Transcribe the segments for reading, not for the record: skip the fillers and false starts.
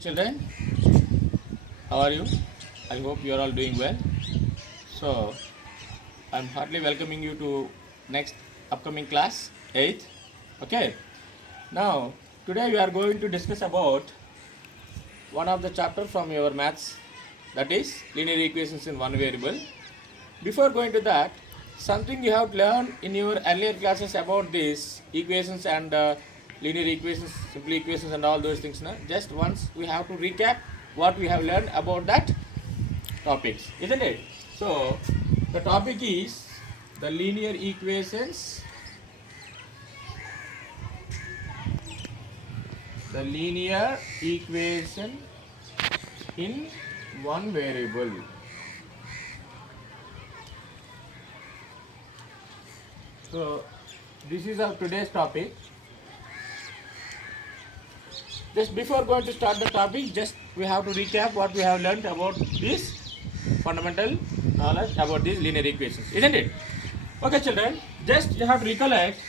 Children, how are you? I hope you are all doing well. So, I'm heartily welcoming you to next upcoming class 8th. Okay. Now, today we are going to discuss about one of the chapter from your maths, that is linear equations in one variable. Before going to that, something you have learned in your earlier classes about these equations and linear equations, simple equations and all those things. Na? Just once we have to recap what we have learned about that topics, isn't it? So, the topic is the linear equations, in one variable. So, this is our today's topic. Just before going to start the topic, just we have to recap what we have learned about this fundamental knowledge about these linear equations, isn't it? Okay, children, just you have to recollect,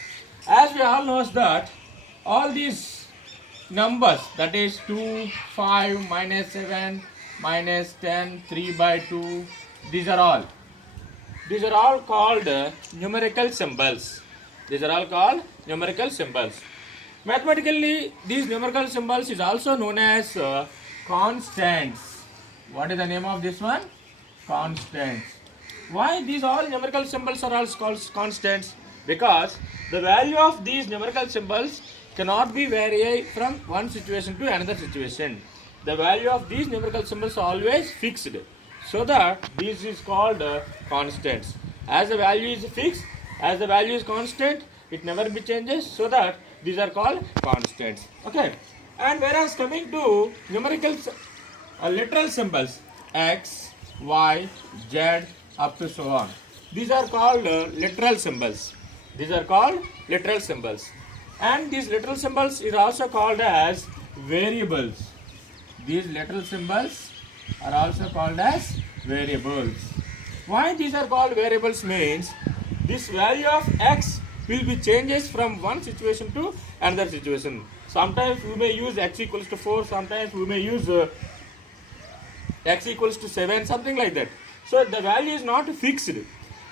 as we all know that all these numbers, that is 2, 5, minus 7, minus 10, 3 by 2, these are all called numerical symbols. These are all called numerical symbols. Mathematically, these numerical symbols is also known as constants. What is the name of this one? Constants. Why these all numerical symbols are also called constants? Because the value of these numerical symbols cannot be varied from one situation to another situation. The value of these numerical symbols are always fixed. So that this is called constants. As the value is fixed, as the value is constant, it never be changes. So that these are called constants. Okay. And whereas coming to numerical literal symbols, x, y, z, up to so on, these are called literal symbols. These are called literal symbols. And these literal symbols is also called as variables. These literal symbols are also called as variables. Why these are called variables means this value of x will be changes from one situation to another situation. Sometimes we may use x equals to 4, sometimes we may use x equals to 7, something like that. So the value is not fixed.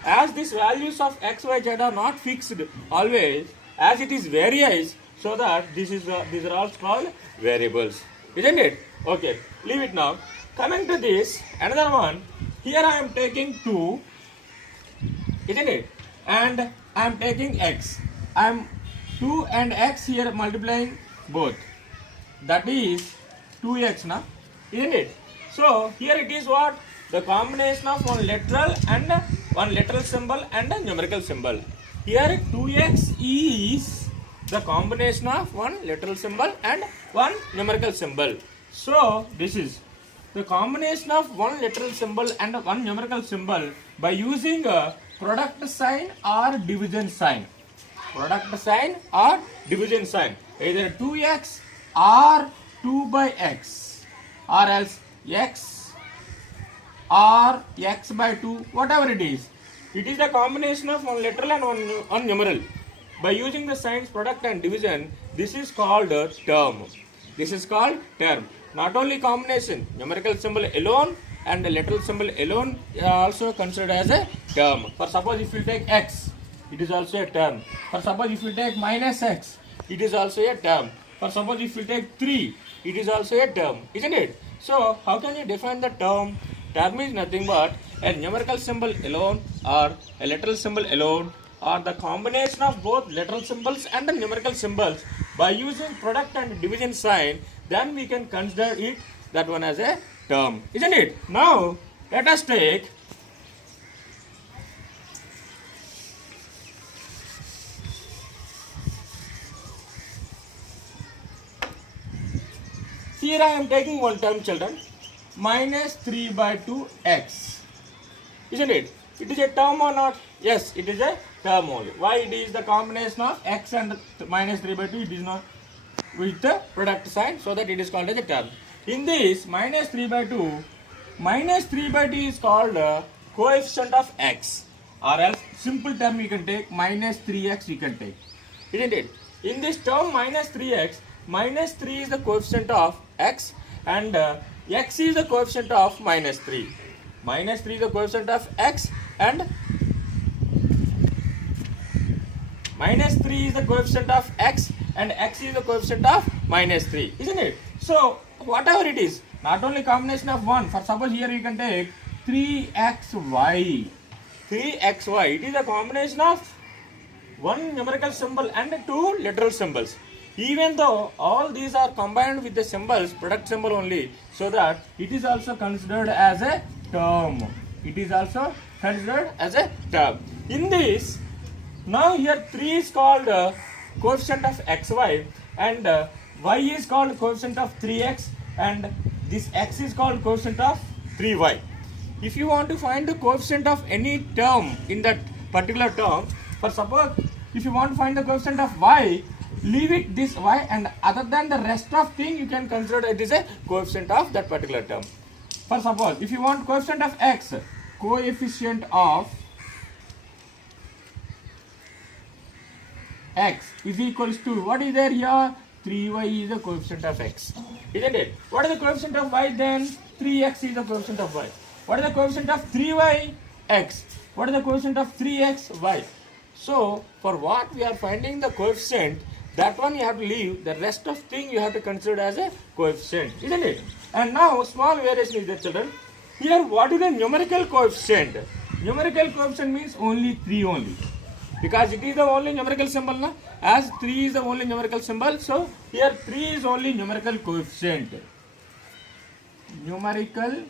As these values of x, y, z are not fixed always, as it is varies, so that these are all called variables, isn't it? Okay, leave it now. Coming to this, another one, here I am taking 2, isn't it? And I am taking x. I am 2 and x here multiplying both. That is 2x now, isn't it? So here it is what? The combination of one literal symbol and a numerical symbol. Here 2x is the combination of one literal symbol and one numerical symbol. So this is the combination of one literal symbol and one numerical symbol by using a product sign or division sign. Product sign or division sign. Either 2x or 2 by x, or else x or x by 2, whatever it is. It is the combination of one literal and one numeral. By using the signs product and division, this is called a term. This is called term. Not only combination, numerical symbol alone and the literal symbol alone are also considered as a term. For suppose if you take x, it is also a term. For suppose if you take minus x, it is also a term. For suppose if you take 3, it is also a term, isn't it? So how can you define the term? Term is nothing but a numerical symbol alone or a literal symbol alone, or the combination of both literal symbols and the numerical symbols by using product and division sign. Then we can consider it that one as a term, isn't it? Now let us take here I am taking one term, children, minus 3 by 2x, isn't it? It is a term or not? Yes, it is a term only. Why? It is the combination of x and minus 3 by 2. It is not with the product sign, so that it is called as a term. In this minus 3 by 2 is called a coefficient of x, or else simple term you can take minus 3x you can take, isn't it? In this term minus 3x, minus 3 is the coefficient of x and x is the coefficient of minus 3. Minus 3 is the coefficient of x, and minus 3 is the coefficient of x, and x is the coefficient of minus 3, isn't it? So whatever it is, not only combination of 1, for suppose here you can take 3xy. 3xy, it is a combination of one numerical symbol and two literal symbols. Even though all these are combined with the symbols, product symbol only, so that it is also considered as a term. It is also considered as a term. In this, now here 3 is called coefficient of xy, and y is called coefficient of 3x, and this x is called coefficient of 3y. If you want to find the coefficient of any term in that particular term, for suppose if you want to find the coefficient of y, leave it this y, and other than the rest of thing you can consider it is a coefficient of that particular term. For suppose if you want coefficient of x, coefficient of x is equals to, what is there here? 3y is the coefficient of x, isn't it? What is the coefficient of y then? 3x is the coefficient of y. What is the coefficient of 3y? X. What is the coefficient of 3x? Y. So for what we are finding the coefficient, that one you have to leave, the rest of thing you have to consider as a coefficient, isn't it? And now small variation is there, children. Here what is the numerical coefficient? Numerical coefficient means only 3 only, because it is the only numerical symbol, na? As 3 is the only numerical symbol, so here 3 is only numerical coefficient. Numerical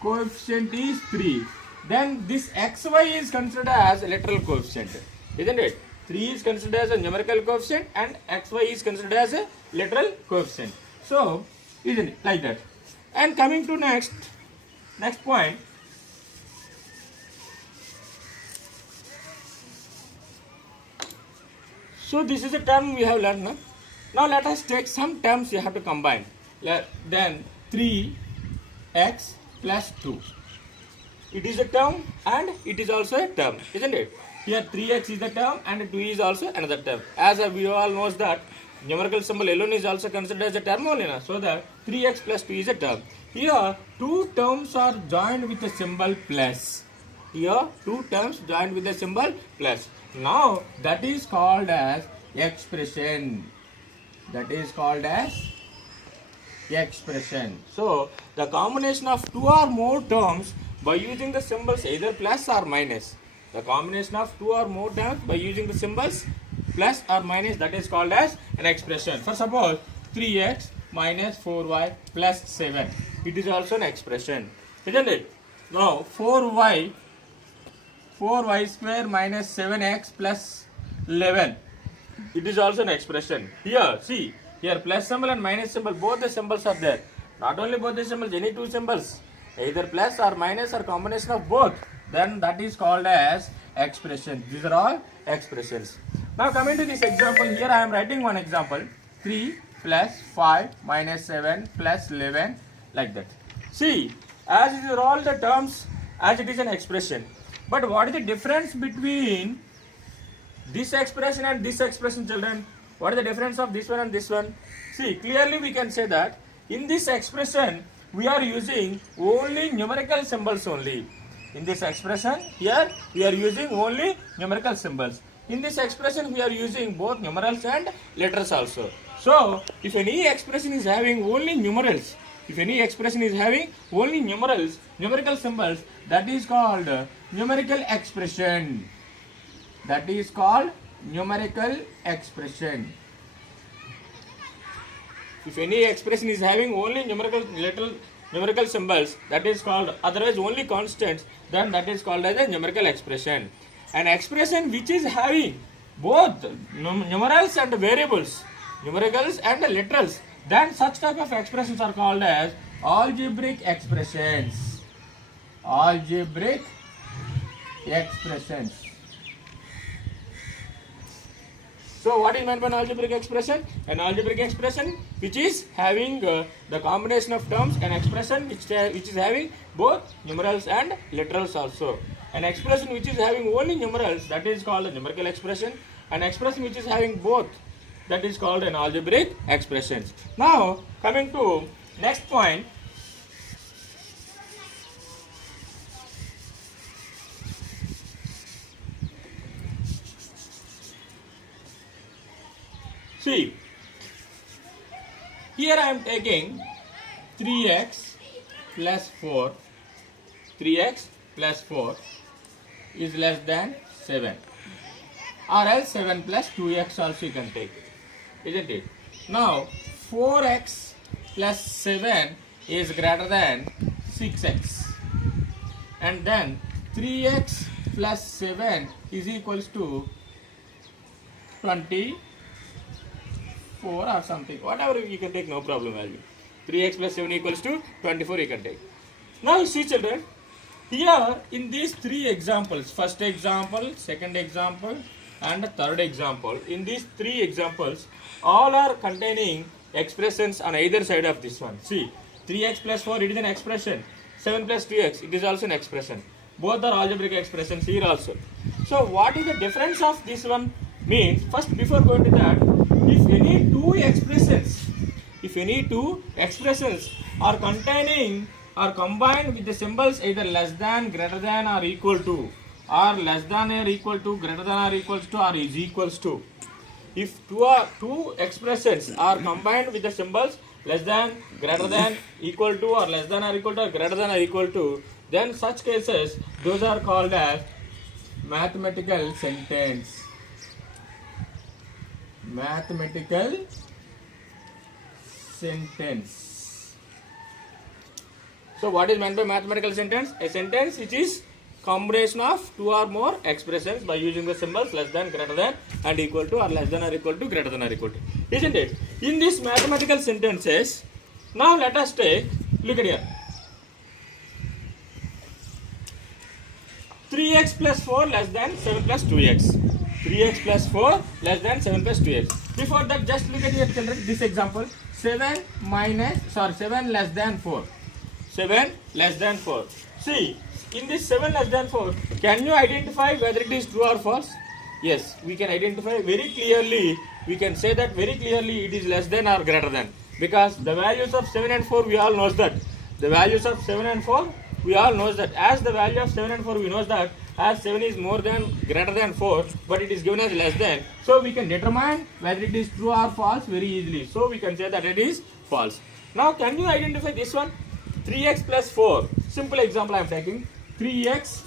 coefficient is 3. Then this xy is considered as a literal coefficient, isn't it? 3 is considered as a numerical coefficient and xy is considered as a literal coefficient. So, isn't it like that? And coming to next point. So this is a term we have learned. No? Now let us take some terms you have to combine. Then 3x plus 2. It is a term and it is also a term, isn't it? Here 3x is the term and 2 is also another term. As we all knows that numerical symbol alone is also considered as a term only. So that 3x plus 2 is a term. Here two terms are joined with the symbol plus. Here two terms joined with the symbol plus. Now that is called as expression. That is called as expression. So the combination of two or more terms by using the symbols either plus or minus. The combination of two or more terms by using the symbols plus or minus, that is called as an expression. For suppose 3x minus 4y plus 7. It is also an expression, isn't it? Now 4y square minus 7x plus 11. It is also an expression. Here, see, here plus symbol and minus symbol, both the symbols are there. Not only both the symbols, any two symbols, either plus or minus or combination of both, then that is called as expression. These are all expressions. Now coming to this example, here I am writing one example. 3 plus 5 minus 7 plus 11, like that. See, as these are all the terms, as it is an expression. But what is the difference between this expression and this expression, children? What is the difference of this one and this one? See, clearly we can say that in this expression we are using only numerical symbols only. In this expression here we are using only numerical symbols. In this expression we are using both numerals and letters also. So if any expression is having only numerals, numerical symbols, that is called numerical expression. That is called numerical expression. If any expression is having only numerical symbols, that is called, otherwise only constants, then that is called as a numerical expression. An expression which is having both numerals and variables, numericals and literals, then such type of expressions are called as algebraic expressions. Algebraic expressions. So what is meant by an algebraic expression? An algebraic expression which is having the combination of terms, an expression which is having both numerals and literals also. An expression which is having only numerals, that is called a numerical expression. An expression which is having both that is called an algebraic expressions. Now coming to next point. See, here I am taking 3x plus 4. 3x plus 4 is less than 7. Or else 7 plus 2x also you can take. Isn't it? Now 4x plus 7 is greater than 6x. And then 3x plus 7 is equals to 24 or something. Whatever you can take, no problem value. 3x plus 7 equals to 24 you can take. Now you see children, here in these three examples, first example, second example and third example, in these three examples, all are containing expressions on either side of this one. See, 3x plus 4 it is an expression, 7 plus 2x it is also an expression. Both are algebraic expressions here also. So what is the difference of this one means, first before going to that, if any two expressions are containing or combined with the symbols either less than, greater than or equal to, or less than or equal to, greater than or equals to, or is equals to. If two expressions are combined with the symbols less than, greater than, equal to, or less than or equal to, or greater than or equal to, then such cases, those are called as mathematical sentence. Mathematical sentence. So what is meant by mathematical sentence? A sentence which is combination of two or more expressions by using the symbols less than, greater than and equal to, or less than or equal to, greater than or equal to. Isn't it? In these mathematical sentences, now let us take, look at here. 3x plus 4 less than 7 plus 2x. 3x plus 4 less than 7 plus 2x. Before that, just look at here children, this example. 7 less than 4. 7 less than 4. See, in this 7 less than 4, can you identify whether it is true or false? Yes, we can identify very clearly. We can say that very clearly it is less than or greater than. Because the values of 7 and 4 we all know that. The values of 7 and 4 we all know that. As the value of 7 and 4 we know that as 7 is more than, greater than 4, but it is given as less than. So we can determine whether it is true or false very easily. So we can say that it is false. Now can you identify this one? 3x plus 4. Simple example I am taking. 3x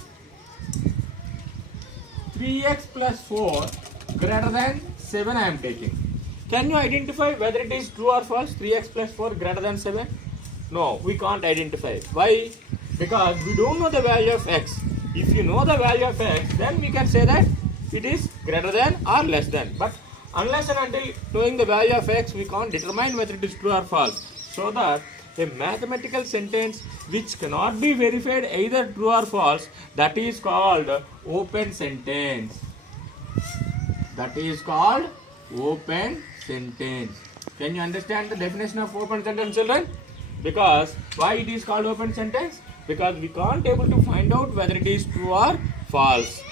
plus 4 greater than 7 I am taking. Can you identify whether it is true or false? 3x plus 4 greater than 7? No, we can't identify. Why? Because we don't know the value of x. If you know the value of x, then we can say that it is greater than or less than. But unless and until knowing the value of x, we can't determine whether it is true or false. So that a mathematical sentence which cannot be verified either true or false, that is called open sentence. That is called open sentence. Can you understand the definition of open sentence, children? Because why it is called open sentence? Because we can't able to find out whether it is true or false.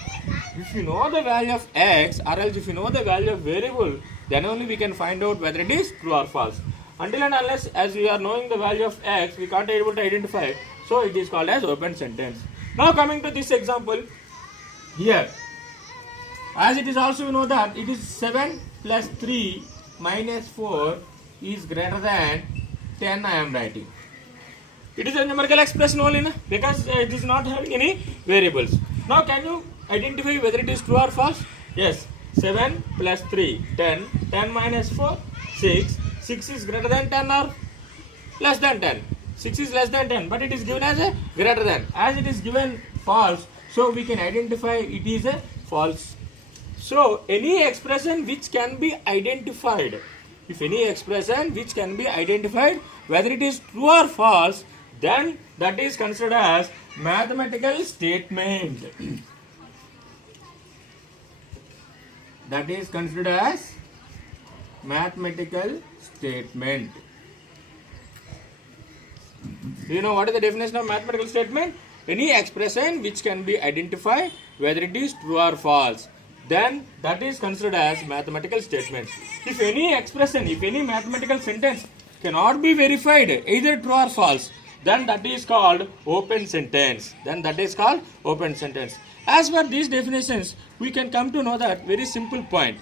If you know the value of x, or else if you know the value of variable, then only we can find out whether it is true or false. Until and unless as we are knowing the value of x, we can't able to identify. So it is called as open sentence. Now coming to this example here, as it is also we know that it is 7 plus 3 minus 4 is greater than 10 I am writing. It is a numerical expression only, na? Because it is not having any variables. Now can you identify whether it is true or false? Yes. 7 plus 3, 10. 10 minus 4, 6. 6 is greater than 10 or less than 10. 6 is less than 10, but it is given as a greater than. As it is given false, so we can identify it is a false. So any expression which can be identified, if any expression which can be identified whether it is true or false, then that is considered as mathematical statement. That is considered as mathematical statement. Do you know what is the definition of mathematical statement? Any expression which can be identified whether it is true or false. then that is considered as mathematical statements. If any expression, if any mathematical sentence cannot be verified either true or false, then that is called open sentence. Then that is called open sentence. As per these definitions, we can come to know that very simple point.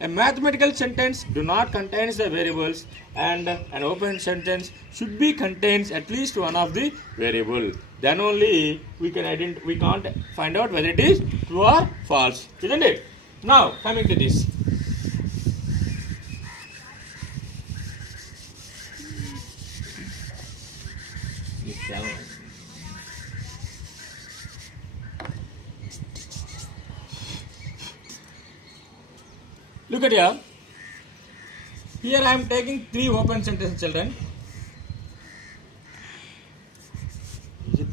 A mathematical sentence do not contains the variables, and an open sentence should be contains at least one of the variable. Then only we can't find out whether it is true or false, isn't it? Now coming to this. Look at here. Here I am taking three open sentences, children. Is it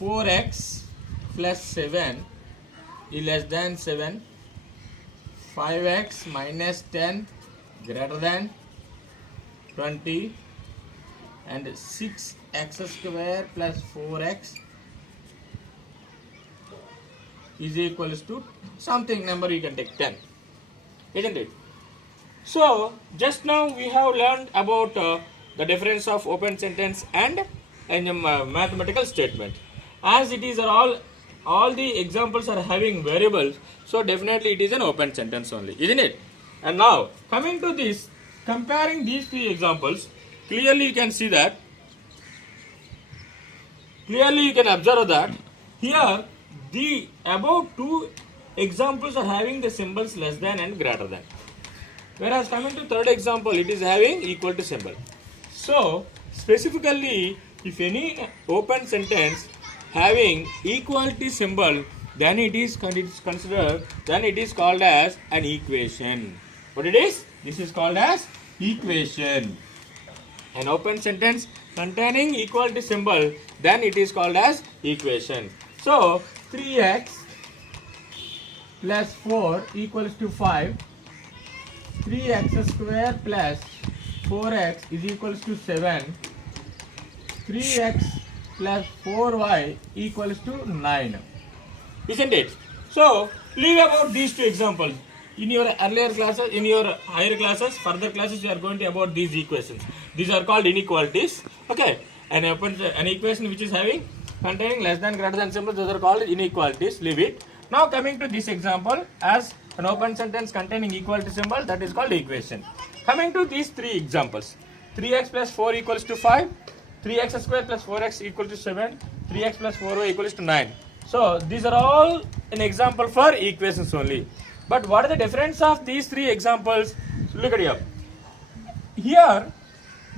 4x plus 7 is less than 7. 5x minus 10 greater than 20. And 6x square plus 4x is equals to something number, you can take 10, isn't it? So just now we have learned about the difference of open sentence and mathematical statement. As it is all the examples are having variables, so definitely it is an open sentence only, isn't it? And now coming to this, comparing these three examples, clearly you can see that, clearly you can observe that here the above two examples are having the symbols less than and greater than, whereas coming to third example, it is having equal to symbol. So specifically, if any open sentence having equality symbol, then it is considered, then it is called as an equation. What it is? This is called as equation. An open sentence containing equality symbol, then it is called as equation. So 3x plus 4 equals to 5. 3x square plus 4x is equals to 7. 3x plus 4y equals to 9. Isn't it? So leave about these two examples. In your earlier classes, in your higher classes, further classes, you are going to about these equations. These are called inequalities. Okay, an equation which is having containing less than greater than symbols, those are called inequalities. Leave it. Now coming to this example, as an open sentence containing equality symbol, that is called equation. Coming to these three examples, 3x plus 4 equals to 5, 3x square plus 4x equals to 7, 3x plus 4y equals to 9. So these are all an example for equations only. But what is the difference of these three examples? So look at here. Here,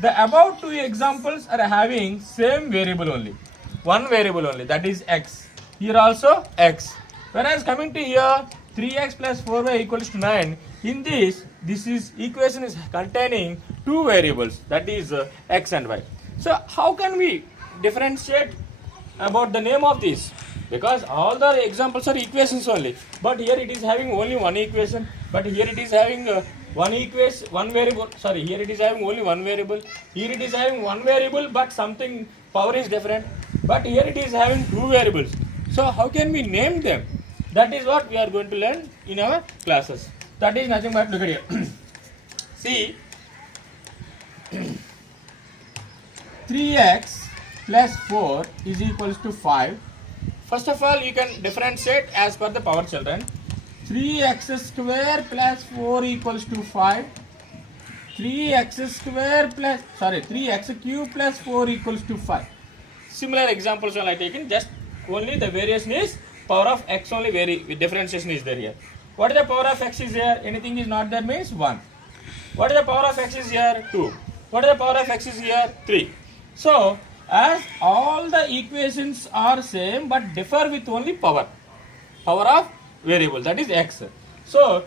the above two examples are having same variable only. One variable only, that is x. Here also x. Whereas coming to here, 3x plus 4y equals to 9. In this equation is containing two variables, that is x and y. So how can we differentiate about the name of this? Because all the examples are equations only, but here it is having only one equation, but here it is having one variable, sorry, here it is having only one variable, here it is having one variable but something power is different, but here it is having two variables. So how can we name them? That is what we are going to learn in our classes. That is nothing but, look at here. See, 3x plus 4 is equals to 5. First of all, you can differentiate as per the power, children. 3x square plus 4 equals to 5. 3x cube plus 4 equals to 5. Similar examples are like taken, just only the variation is power of x only vary, with differentiation is there here. What is the power of x is here? Anything is not there means 1. What is the power of x is here? 2. What is the power of x is here? 3. So as all the equations are same but differ with only power of variable, that is x. So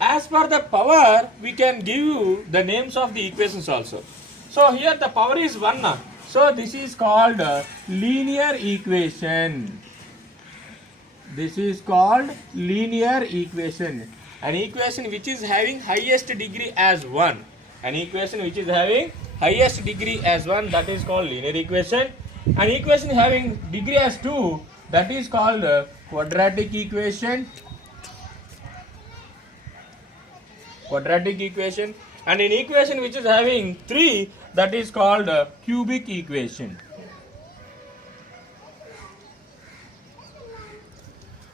as per the power, we can give you the names of the equations also. So here the power is 1 now. So this is called linear equation. This is called linear equation. An equation which is having highest degree as 1. An equation which is having highest degree as 1, that is called linear equation. An equation having degree as 2, that is called quadratic equation, and in equation which is having 3, that is called a cubic equation.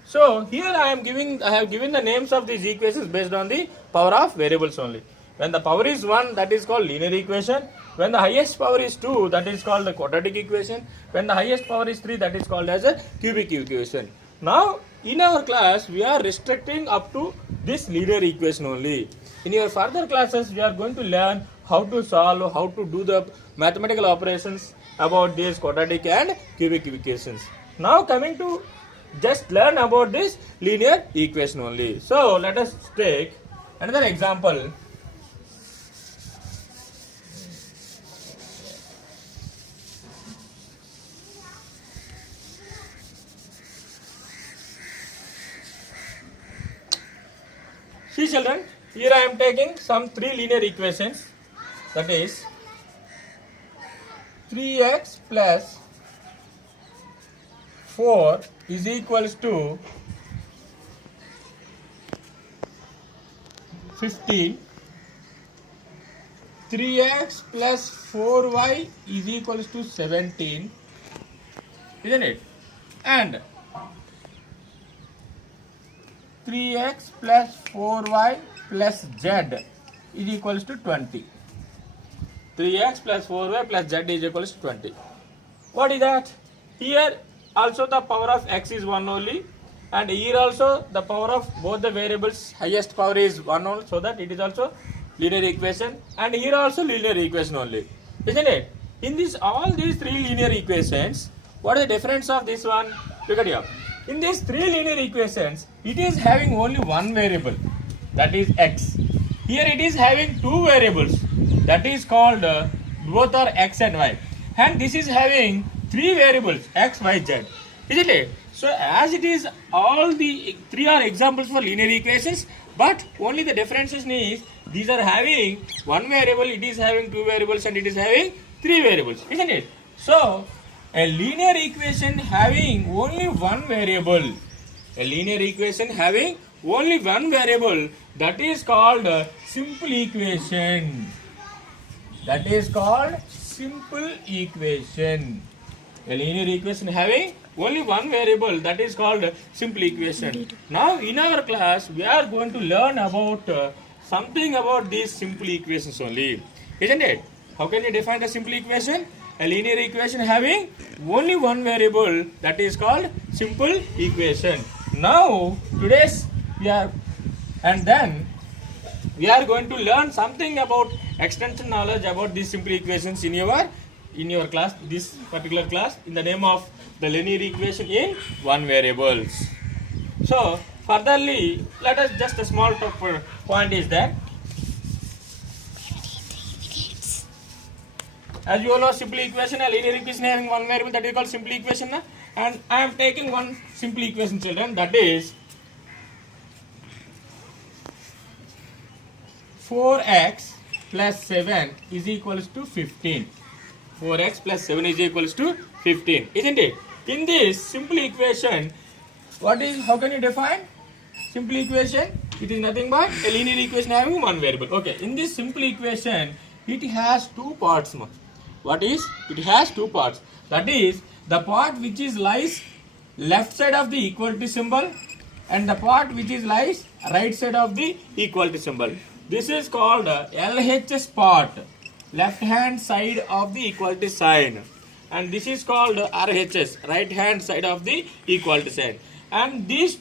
So here I have given the names of these equations based on the power of variables only. When the power is 1, that is called linear equation. When the highest power is 2, that is called the quadratic equation. When the highest power is 3, that is called as a cubic equation. Now in our class we are restricting up to this linear equation only. In your further classes we are going to learn how to solve, how to do the mathematical operations about these quadratic and cubic equations. Now coming to just learn about this linear equation only. So let us take another example. See children, here I am taking some 3 linear equations, that is 3x plus 4 is equals to 15, 3x plus 4y is equals to 17, isn't it? And 3x plus 4y plus z is equals to 20. 3x plus 4y plus z is equals to 20. What is that? Here also the power of x is 1 only, and here also the power of both the variables highest power is 1 only, so that it is also linear equation, and here also linear equation only, isn't it? In this all these 3 linear equations, what is the difference of this one? Look at here. In these 3 linear equations, it is having only one variable, that is x. Here it is having 2 variables, that is called both are x and y, and this is having 3 variables x, y, z, isn't it? So as it is, all the 3 are examples for linear equations, but only the differences is these are having 1 variable, it is having 2 variables, and it is having 3 variables, isn't it? So a linear equation having only one variable, that is called a simple equation. That is called simple equation. A linear equation having only one variable, that is called a simple equation. Now in our class we are going to learn about something about these simple equations only, isn't it? How can you define the simple equation? A linear equation having only one variable, that is called simple equation. Now today's we are going to learn something about extension knowledge about these simple equations in your class, this particular class, in the name of the linear equation in one variables. So furtherly, let us just a small point is that, as you all know, simple equation, a linear equation having one variable, that is called simple equation. And I am taking one simple equation, children, that is 4x plus 7 is equals to 15. 4x plus 7 is equals to 15, isn't it? In this simple equation, how can you define simple equation? It is nothing but a linear equation having one variable. Okay, in this simple equation, it has 2 parts. It has 2 parts. That is the part which is lies left side of the equality symbol, and the part which is lies right side of the equality symbol. This is called LHS part, left hand side of the equality sign, and this is called RHS, right hand side of the equality sign. And this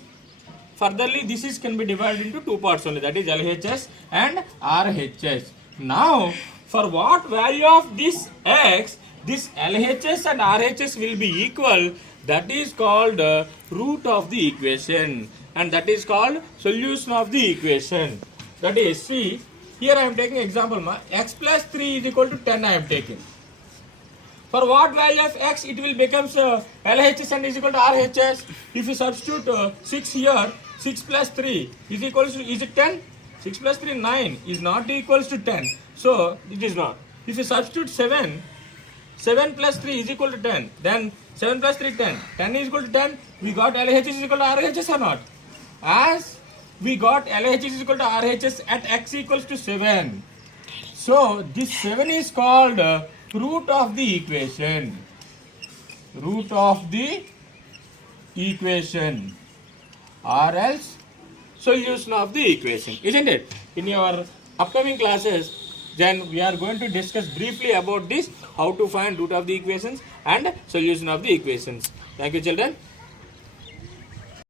furtherly, this can be divided into 2 parts only, that is LHS and RHS. Now for what value of this x, this LHS and RHS will be equal, that is called root of the equation, and that is called solution of the equation. That is, see, here I am taking example, x plus 3 is equal to 10 I am taking. For what value of x, it will become LHS and is equal to RHS. If you substitute 6 here, 6 plus 3 is equal to, is it 10? 6 plus 3, 9 is not equals to 10. So it is not. If you substitute 7 plus 3 is equal to 10, then 7 plus 3, 10. 10 is equal to 10. We got LHS is equal to RHS or not? As we got LHS is equal to RHS at x equals to 7. So this 7 is called root of the equation. Root of the equation, or else solution of the equation, isn't it? In your upcoming classes, then we are going to discuss briefly about this, how to find root of the equations and solution of the equations. Thank you, children.